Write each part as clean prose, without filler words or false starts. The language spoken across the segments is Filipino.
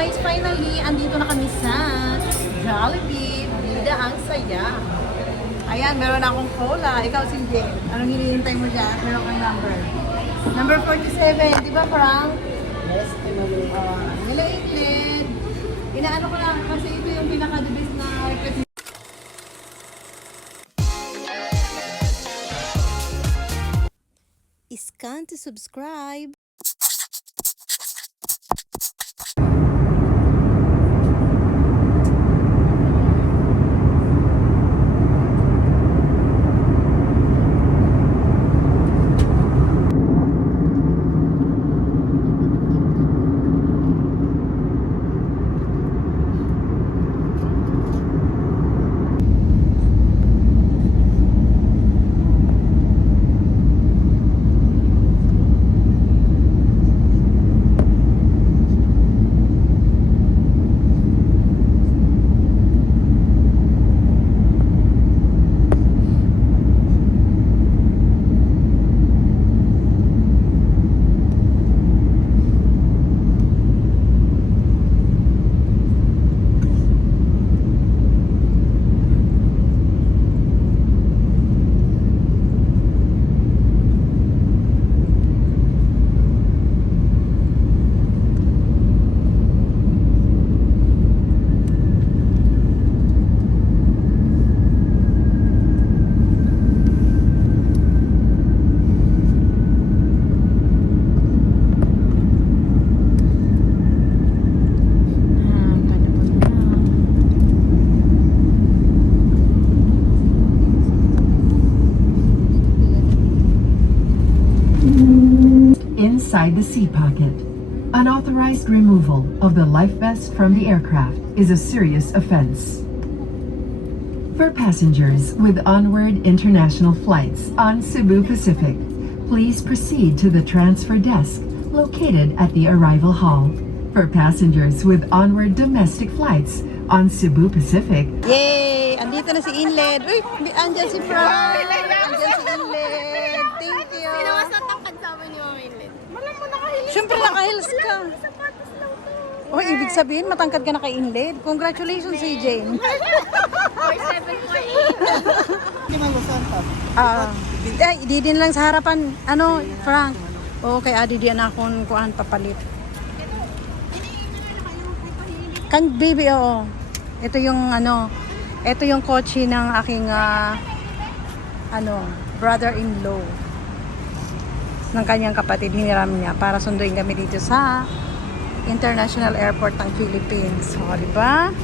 guys, finally, andito na kami sa Jollibee. Bida ang saya. Ayan, meron akong cola. Ikaw si Jen. Anong hinihintay mo dyan? Meron kang number. Number 47. Di ba, Frank? Yes, Emily. Nilaitlid. Inaano ko lang kasi ito yung pinaka-the best na request. Scan to subscribe. Inside the seat pocket. Unauthorized removal of the life vest from the aircraft is a serious offense. For passengers with onward international flights on Cebu Pacific, please proceed to the transfer desk located at the arrival hall. For passengers with onward domestic flights on Cebu Pacific, Yay! Andito na si Inled. Uy, andyan si Frank. Andyan si Inled. Thank you. Sino mas natangkad sa amin yung Inlet? Malam mo nakahilis. Siyempre naka-heels ka. Sapatos lang to. Oh, ibig sabihin, matangkad ka na kay Inled. Congratulations si Jane. 47.8. Hindi man Santa. Di din lang sa harapan. Ano, Frank? Oo, kay Adi di na akong kuhaan papalit. Kan baby, oo. Ito yung ano, ito yung kotse ng aking brother-in-law. Ng kanyang kapatid, hiniram niya para sunduin kami dito sa International Airport ng Philippines. O, di ba?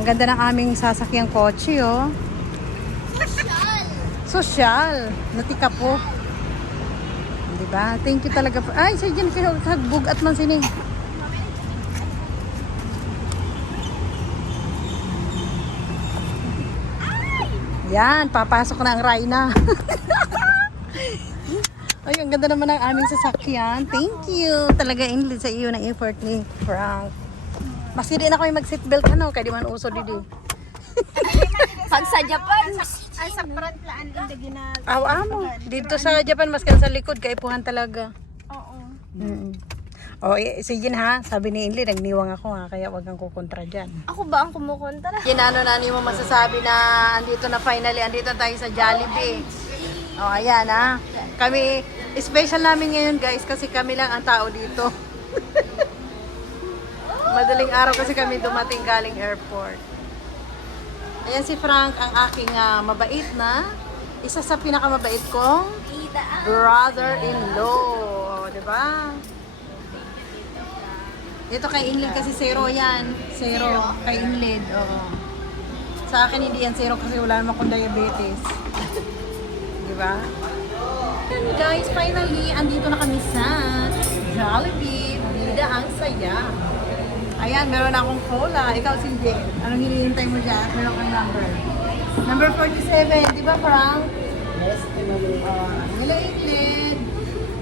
Ang ganda ng aming sasakyang kotse, oh. Sosyal. Natika po. Di ba? Thank you talaga. Ay, sa dyan, hagbog at man sining. Yan, papasok na ang Rhina. Ay, ang ganda naman ng aming sasakyan. Thank you. Talaga inlit sa iyo ng effort ni Frank. Maski din ako yung mag-seatbelt kaya di man uso didi. Pag sa Japan, ay sa front laan hindi ginag. Amo. Dito sa Japan, maski sa likod, kaipuhan talaga. Oo. O, sige ha. Sabi ni Inli, nagniwang ako ha. Kaya wag kang kukontra dyan. Ako ba ang kumukontra? Ginano na mo masasabi na andito na finally, andito tayo sa Jollibee. O, ayan ha. Kami, special namin ngayon guys kasi kami lang ang tao dito. Madaling araw kasi kami dumating galing airport. Ayan si Frank, ang aking mabait na, isa sa pinakamabait kong brother-in-law. O, diba? Ito kay Inlid kasi zero yan. Zero. Kay Inlid. Oo. Sa akin hindi yan zero kasi wala naman akong diabetes. Diba? And guys, finally, andito na kami sa Jollibee. Bida ang saya. Ayan, meron akong cola. Ikaw si Jen. Anong hinihintay mo dyan? Meron kang number. Number 47. Diba, Frank? Yes, Emily. Nilaitlid.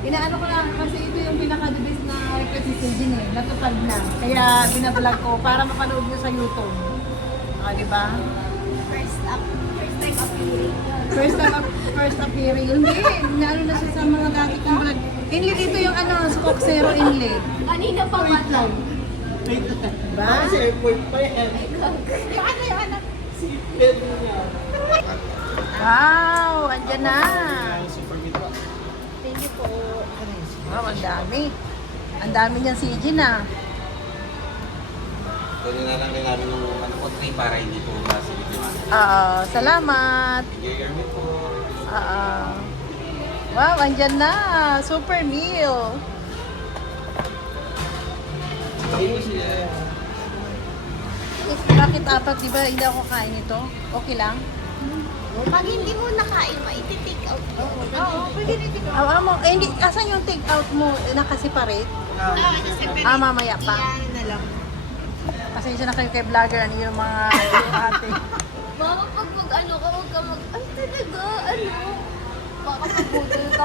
Inaano ko lang kasi ito yung pinaka-the best na request ni Sejin eh. Natupad na. Kaya binablog ko para mapanood nyo sa YouTube. Di ba? First time appearing. First appearing. Hindi, naano na siya sa mga dati kong vlog. Inlid, ito yung Spoke Zero Inlid. Kanina pa ba lang? Ba? Kasi airport pa yan. Yung anak. Seatbelt niya. Wow, andyan na. Super meat pa. Thank you po. Wow, ang dami. Ang dami niyan si Jin ah. Kunin na lang din namin yung ano po, tray para hindi po masilip yung ano. Salamat. Enjoy your meal po. Wow, andyan na. Super meal. Bakit apat, di ba? Hindi ako kain ito. Okay lang? Pag hindi mo nakain, maiti-take out mo. Oo, pwede rin take out. Mo. Hindi, asan yung take out mo? Nakaseparate? Mamaya pa. Yan na lang. Pasensya na kayo kay vlogger. Ano yung mga ate. Mama, pag mag-ano ka, huwag ka ay talaga, ano? Baka mabudol ka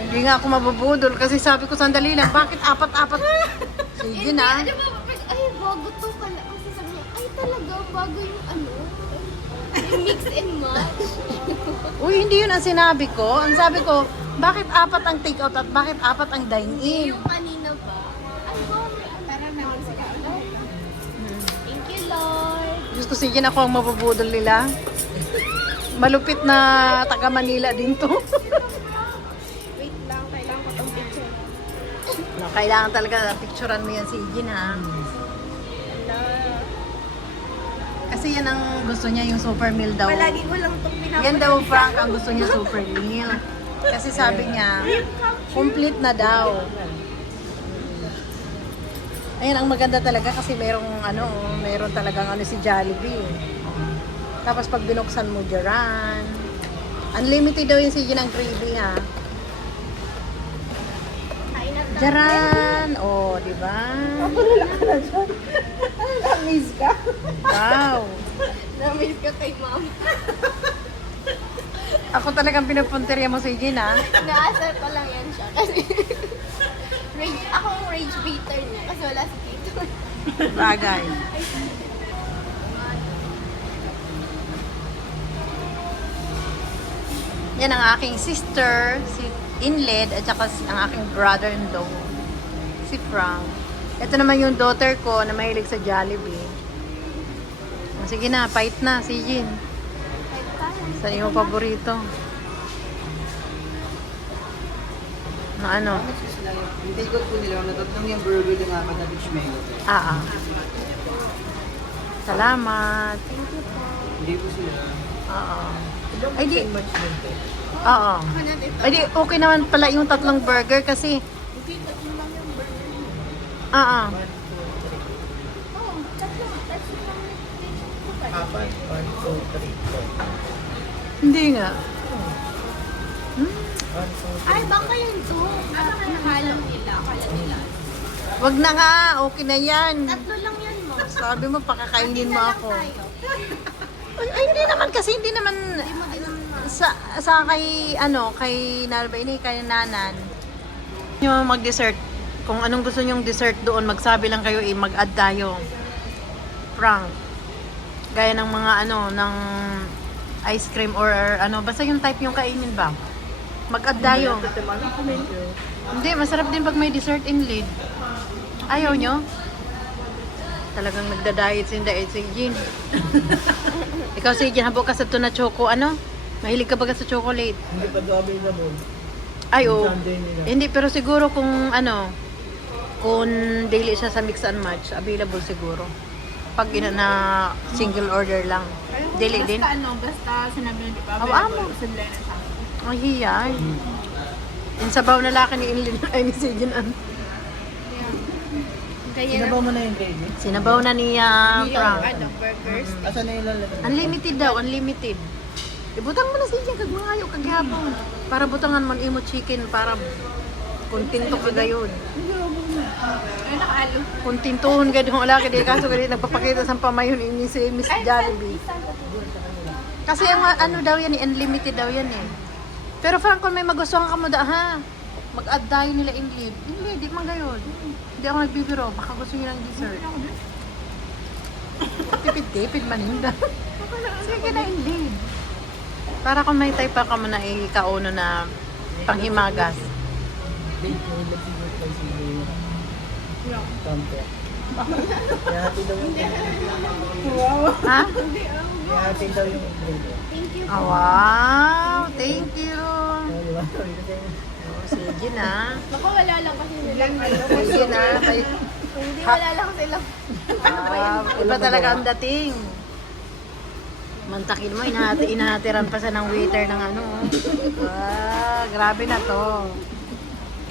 Hindi nga ako mabubudol kasi sabi ko sandali lang. Bakit apat-apat? Sige na. Ano ba, ay, bago to pala. Kasi sabi niya, ay talaga, bago yung ano. Yung mix and match. Uy, hindi yun ang sinabi ko. Ang sabi ko, bakit apat ang take out at bakit apat ang dine-in? Yung kanina ba? Ay, mami, tara na. Thank you, Lord. Diyos ko, sige na ako ang mabubudol nila. Malupit na taga Manila din to. Wait lang, kailangan ko tong picture. No, kailangan talaga picturean mo yan si Jin ha. Kasi yan ang gusto niya, yung super meal daw. Palagi ko lang itong pinapanood. Yan daw, Frank, ang gusto niya super meal. Kasi sabi niya, complete na daw. Ayan, ang maganda talaga kasi meron talagang si Jollibee. Tapos pag binuksan mo, Jaran. Unlimited daw yung si Jin ang gravy ha. Kain na tayo. Jaran! Oh, di ba? Na-miss ka. Wow! Na-miss ka kay mama. Ako talagang pinapunterya mo si Jin ha. Naasar ko lang yan siya. Kasi ako ang rage beater niya. Kasi wala si Tito. Bagay. Yan ang aking sister, si Inled, at saka ang aking brother-in-law, si Frank. Ito naman yung daughter ko na mahilig sa Jollibee. Oh, sige na, fight na, si Jin. Kahit tayo. Saan yung paborito? Na ano? Yung take out po nila, natatlong yung burger ng apat na beach mango. Salamat. Hindi po sila. Ay di, Much din po. oo. Ako na dito. Ay di, okay naman pala yung tatlong burger kasi, Hindi, tatlo lang yung burger niya. Oo. Oo, tatlo. Tatlo lang yung Apat, 1, 2, 3, 4. Hindi nga. 1, 2, Ay, baka yun to. Nakalang nila. Akala nila. Wag na nga, okay na yan. Tatlo lang yan mo. Sabi mo, pakakainin mo ako. Tayo. Ay, hindi naman kasi, hindi naman sa kay Nalbaini, kay Nanan. Yung mag-dessert, kung anong gusto nyong dessert doon, magsabi lang kayo, mag-add tayo. Frank. Gaya ng mga ng ice cream or basta yung type yung kainin ba? Mag-add tayo. Hindi, masarap din pag may dessert in lead. Ayaw nyo? Talagang nagda-diet si Jin. Ikaw si Jin, habo ka sa tuna choco, Mahilig ka ba sa chocolate? Hindi pa daw available. Ay, oo. Sunday nila. Hindi, pero siguro kung kung daily siya sa mix and match, available siguro. Pag na single order lang. Daily din. Basta sinabi nyo, di ba? Amo. Sandali na siya. Ay, hiyay. Yung sabaw na laki ni Inlin ay ni si Jin. Kaya Sinabaw mo na yung gravy? Sinabaw na ni Frank. burgers. Asan na yung lalagay? Unlimited daw, unlimited. Ibutang mo na si Jin, kagmangayo, kaghapon. Para butangan man imo chicken, para kontinto ka gayon. Ay, nakaalo. Kontintuhon ka doon, wala ka di kaso ka di nagpapakita sa pamayon ini si Miss Jollibee. Kasi yung daw yan, unlimited daw yan eh. Pero Frank, kung may magustuhan ka mo ha, mag-add tayo nila in lead. Hindi, di man gayon. Hindi ako nagbibiro, baka gusto nyo ng dessert. Tipid-tipid maninda. Sige na in lead. Para kung may type pa ka mo na ikauno na panghimagas. Kampo. Kaya hati daw yung Ha? Kaya hati daw yung grade. Thank you. Oh, wow! Thank you! Di ba? Oh, sige na. Baka wala lang kasi nilang Sige na. Hindi, wala lang sila. Iba talaga ang dating. Mantakin mo, inahatiran pa siya ng waiter ng ano. Grabe na to.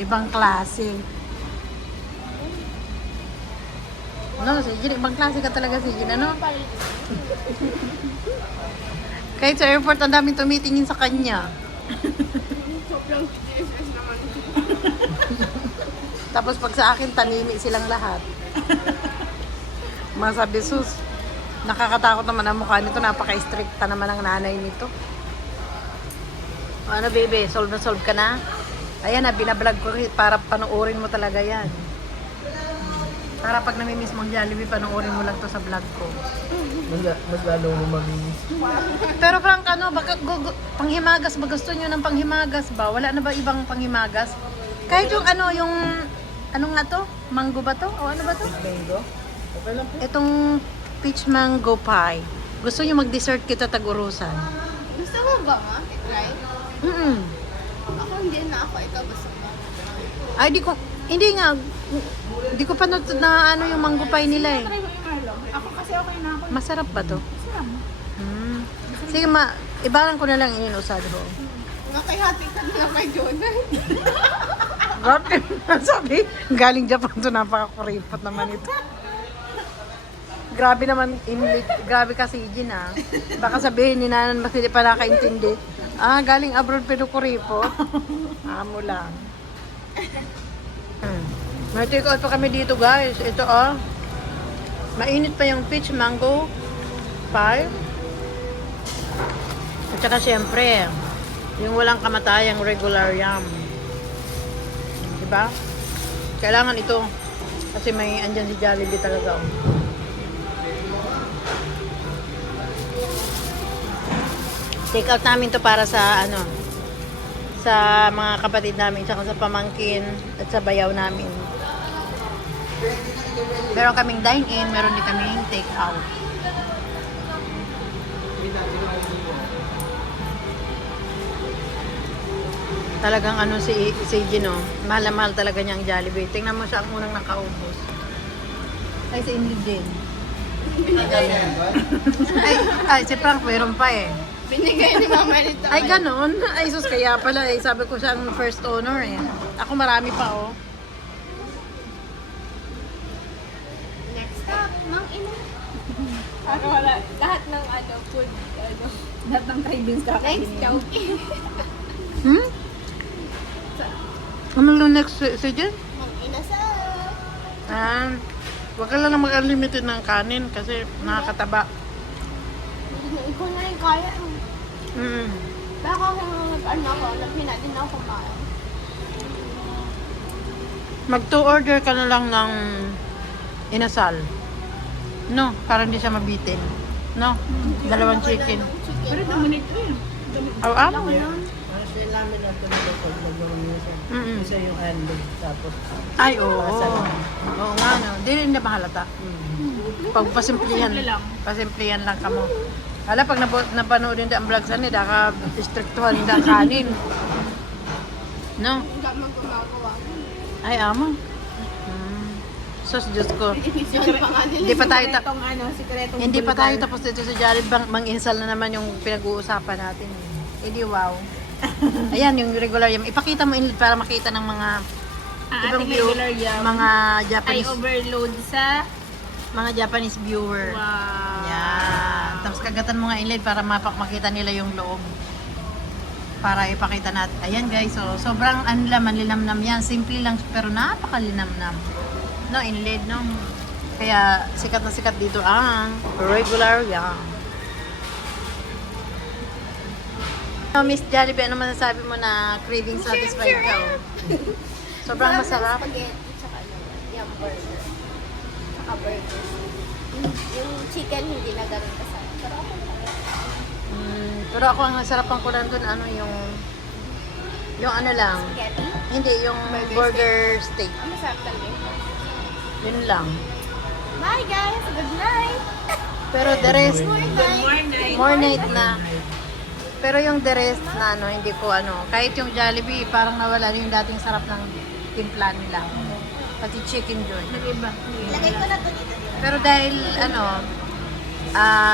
Ibang klase. No, si Jin, ibang klase ka talaga si Jin, ano? Kahit sa airport, ang daming tumitingin sa kanya. Sobrang TSS naman. Tapos pag sa akin, tanimi silang lahat. Masabi, sus, nakakatakot naman ang mukha nito. Napaka-stricta naman ang nanay nito. O, ano, baby? Solve na solve ka na? Ayan na, binablog ko para panoorin mo talaga yan. Para pag namimiss mong Jollibee, panoorin mo lang to sa vlog ko. Mas lalo mo mamimiss. Pero Frank, ano, baka, panghimagas ba? Gusto nyo ng panghimagas ba? Wala na ba ibang panghimagas? Kahit yung ano, ano nga to? Mango ba to? O ano ba to? Mango? Okay lang po. Itong peach mango pie. Gusto nyo mag-dessert kita tagurusan? Gusto mo ba, ma? Try? Ako hindi na ako. Ikaw gusto mo? Ay, hindi ko pa na ano yung mango pie nila eh. Try mo yung Marlo. Ako kasi okay na ako. Masarap ba to? Masarap. Sige, ibaran ko na lang inusad ko. Nakihati ka na kay Jonah. Grabe, sabi, galing Japan to, napaka-kuripot naman ito. Grabe naman, grabe kasi Jin ah. Baka sabihin ni Nanan, mas hindi pa nakaintindi. Galing abroad pero kuripot. Amo lang. May take out pa kami dito guys. Ito oh. Mainit pa yung peach mango pie. At saka syempre, yung walang kamatayang regular yam. Diba? Kailangan ito. Kasi may andyan si Jollibee talaga. Oh. Take out namin to para sa ano, sa mga kapatid namin, tsaka sa pamangkin at sa bayaw namin. Meron kaming dine-in, meron din kaming take-out. Talagang ano si Gino, mahal na mahal talaga niya ang Jollibee. Tingnan mo siya ang unang nakaubos. Ay, si Ingrid din. ay, si Frank meron pa eh. Binigay ni Mama nito. Ay, ganon. Ay, sus, kaya pala eh. Sabi ko siya ang first owner eh. Ako marami pa oh. Next stop, Mang Ina. Ano wala, lahat ng ano, food, ano. Lahat ng cravings ka. Next, Chowking. Ano lang next si Jen? Mang Ina sa... Huwag ka lang mag-unlimited ng kanin kasi nakakataba. Hindi ko na rin kaya. Baka kung ano ako, nagpina din ako kumain. Mag-to-order ka na lang ng inasal. No, para hindi siya mabitin. No, dalawang chicken. Pero dumunit ko yun. Amo. Honestly, namin lang ito nito pag nag-umisan. Isa yung andog, tapos Ay, oo. Oo nga, no. Di rin na mahalata. Pag pasimplihan lang ka mo. Hala, pag napanood din ang vlog sa nila, ka-districtuhan din ang kanin. No? Hindi mo gumagawa. Ay, amo. Sus, Diyos ko. Inisyon pa nga nila. Hindi pa tayo tapos dito sa Jollibee. Mang-install na naman yung pinag-uusapan natin. Hindi, wow. Ayan, yung regular yam. Ipakita mo inlet para makita ng mga ibang view, mga Japanese, overload sa... mga Japanese viewer. Wow. Yan. Tapos kagatan mo nga inlet para makita nila yung loob. Para ipakita natin. Ayan guys, so sobrang manlinamnam yan. Simple lang pero napakalinamnam. No, inlet, no? Kaya sikat na sikat dito ang regular yam. Miss Jollibee, ano masasabi mo na craving satisfied ka? Sobrang masarap. Spaghetti, tsaka yung burger. Tsaka burger. Yung chicken hindi na ganun kasarap. Pero ako Pero ako ang nasarapan ko lang dun, ano yung ano lang. spaghetti. Hindi, yung burger steak. Ang masarap talaga yun. Yun lang. Bye guys! Good night! Pero the rest, Morning. more night na. Pero yung the rest na ano, hindi ko ano, kahit yung Jollibee, parang nawala yung dating sarap ng timpla nila. Pati Chicken Joy. Ilagay ko na to dito. Pero dahil ano,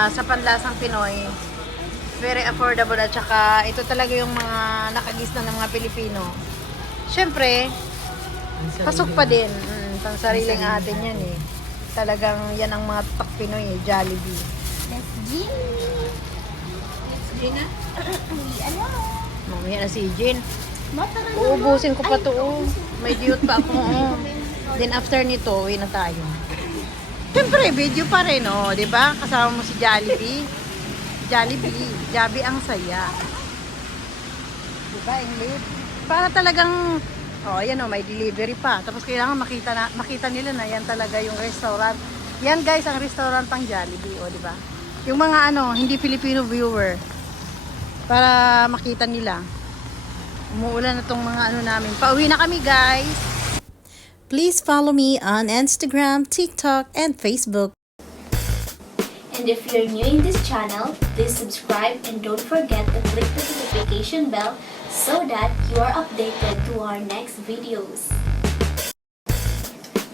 sa panlasang Pinoy, very affordable at saka ito talaga yung mga nakagisna ng mga Pilipino. Siyempre, pasok pa din. Pansariling atin yan eh. Talagang yan ang mga tutak Pinoy eh, Jollibee. Let's Jimmy! Let's Jimmy? Ano? Mamaya na si Jean. Matagal na. Uubusin ko pa Ay, to. Oh. May diot pa ako. Oh. Then after nito, uwi na tayo. Siyempre, video pa rin, oh. Diba? Kasama mo si Jollibee. Jollibee. Jabi ang saya. Diba, Ingrid? Para talagang, oh, ayan oh, may delivery pa. Tapos kailangan makita nila na yan talaga yung restaurant. Yan guys, ang restaurant ng Jollibee, oh, diba? Yung mga ano, hindi Filipino viewer. Para makita nila. Umuulan na tong mga ano namin. Pauwi na kami, guys. Please follow me on Instagram, TikTok, and Facebook. And if you're new in this channel, please subscribe and don't forget to click the notification bell so that you are updated to our next videos.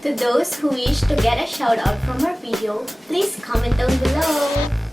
To those who wish to get a shout out from our video, please comment down below.